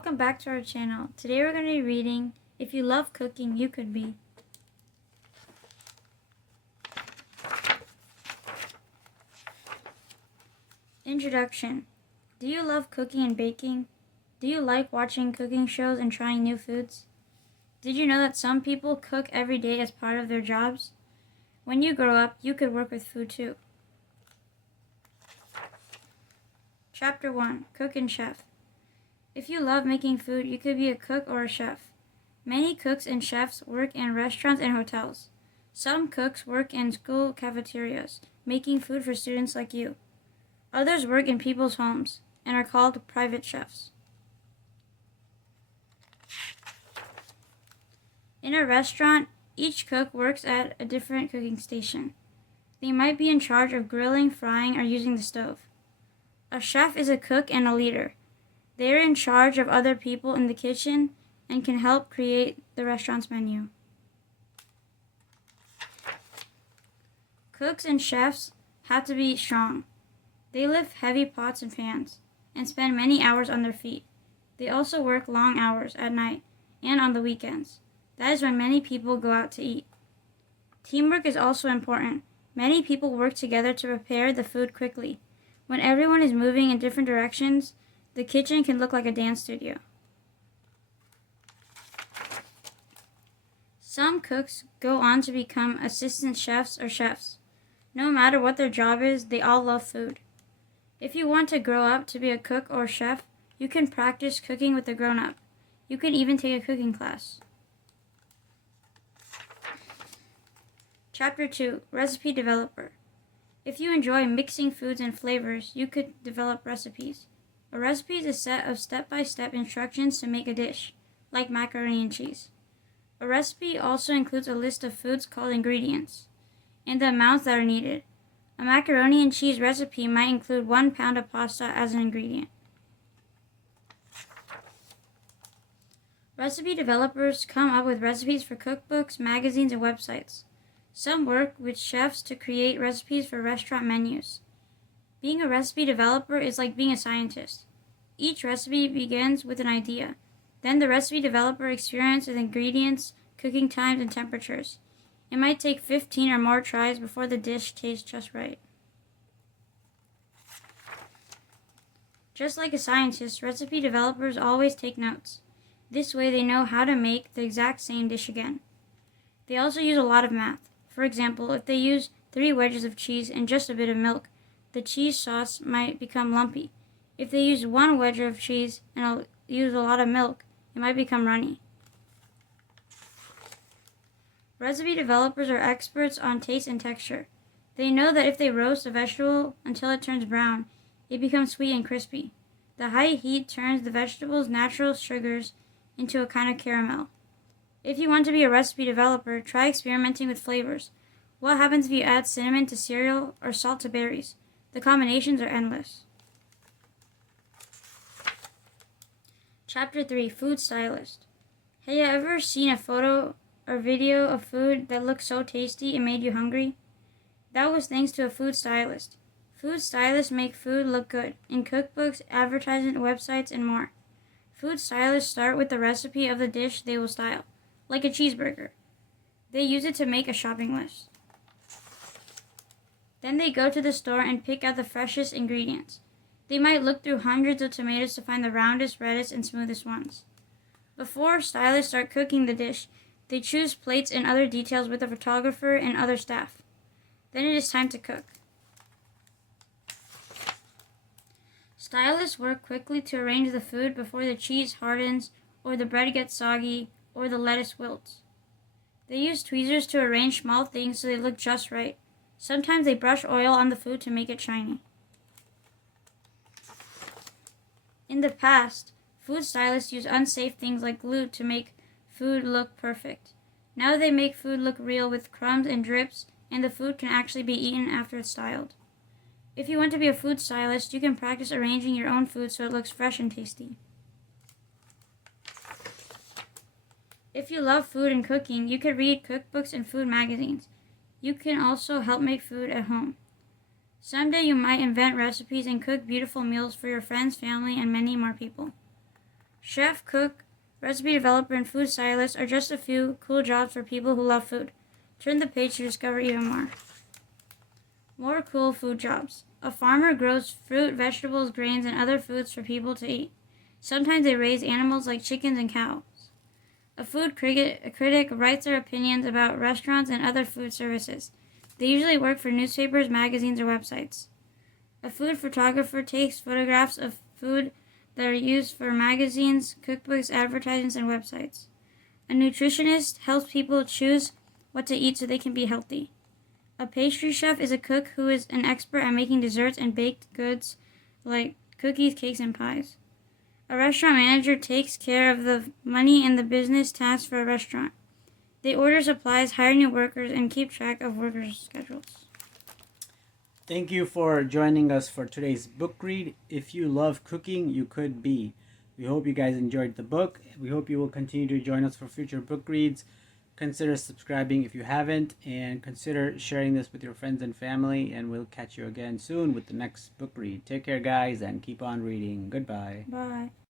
Welcome back to our channel. Today we're going to be reading If You Love Cooking, You Could Be. Introduction. Do you love cooking and baking? Do you like watching cooking shows and trying new foods? Did you know that some people cook every day as part of their jobs? When you grow up, you could work with food too. Chapter 1. Cook and Chef. If you love making food, you could be a cook or a chef. Many cooks and chefs work in restaurants and hotels. Some cooks work in school cafeterias, making food for students like you. Others work in people's homes and are called private chefs. In a restaurant, each cook works at a different cooking station. They might be in charge of grilling, frying, or using the stove. A chef is a cook and a leader. They are in charge of other people in the kitchen and can help create the restaurant's menu. Cooks and chefs have to be strong. They lift heavy pots and pans and spend many hours on their feet. They also work long hours at night and on the weekends. That is when many people go out to eat. Teamwork is also important. Many people work together to prepare the food quickly. When everyone is moving in different directions, the kitchen can look like a dance studio. Some cooks go on to become assistant chefs or chefs. No matter what their job is, they all love food. If you want to grow up to be a cook or chef, you can practice cooking with a grown-up. You can even take a cooking class. Chapter 2. Recipe Developer. If you enjoy mixing foods and flavors, you could develop recipes. A recipe is a set of step-by-step instructions to make a dish, like macaroni and cheese. A recipe also includes a list of foods called ingredients, and the amounts that are needed. A macaroni and cheese recipe might include 1 pound of pasta as an ingredient. Recipe developers come up with recipes for cookbooks, magazines, and websites. Some work with chefs to create recipes for restaurant menus. Being a recipe developer is like being a scientist. Each recipe begins with an idea. Then the recipe developer experiments with ingredients, cooking times, and temperatures. It might take 15 or more tries before the dish tastes just right. Just like a scientist, recipe developers always take notes. This way they know how to make the exact same dish again. They also use a lot of math. For example, if they use 3 wedges of cheese and just a bit of milk, the cheese sauce might become lumpy. If they use 1 wedge of cheese and use a lot of milk, it might become runny. Recipe developers are experts on taste and texture. They know that if they roast a vegetable until it turns brown, it becomes sweet and crispy. The high heat turns the vegetable's natural sugars into a kind of caramel. If you want to be a recipe developer, try experimenting with flavors. What happens if you add cinnamon to cereal or salt to berries? The combinations are endless. Chapter 3. Food Stylist. Have you ever seen a photo or video of food that looked so tasty it made you hungry? That was thanks to a food stylist. Food stylists make food look good in cookbooks, advertisement websites, and more. Food stylists start with the recipe of the dish they will style, like a cheeseburger. They use it to make a shopping list. Then they go to the store and pick out the freshest ingredients. They might look through hundreds of tomatoes to find the roundest, reddest, and smoothest ones. Before stylists start cooking the dish, they choose plates and other details with a photographer and other staff. Then it is time to cook. Stylists work quickly to arrange the food before the cheese hardens, or the bread gets soggy, or the lettuce wilts. They use tweezers to arrange small things so they look just right. Sometimes they brush oil on the food to make it shiny. In the past, food stylists used unsafe things like glue to make food look perfect. Now they make food look real with crumbs and drips, and the food can actually be eaten after it's styled. If you want to be a food stylist, you can practice arranging your own food so it looks fresh and tasty. If you love food and cooking, you could read cookbooks and food magazines. You can also help make food at home. Someday you might invent recipes and cook beautiful meals for your friends, family, and many more people. Chef, cook, recipe developer, and food stylist are just a few cool jobs for people who love food. Turn the page to discover even more. More cool food jobs. A farmer grows fruit, vegetables, grains, and other foods for people to eat. Sometimes they raise animals like chickens and cows. A food critic writes their opinions about restaurants and other food services. They usually work for newspapers, magazines, or websites. A food photographer takes photographs of food that are used for magazines, cookbooks, advertisements, and websites. A nutritionist helps people choose what to eat so they can be healthy. A pastry chef is a cook who is an expert at making desserts and baked goods like cookies, cakes, and pies. A restaurant manager takes care of the money and the business tasks for a restaurant. They order supplies, hire new workers, and keep track of workers' schedules. Thank you for joining us for today's book read. If you love cooking, you could be. We hope you guys enjoyed the book. We hope you will continue to join us for future book reads. Consider subscribing if you haven't, and consider sharing this with your friends and family, and we'll catch you again soon with the next book read. Take care, guys, and keep on reading. Goodbye. Bye.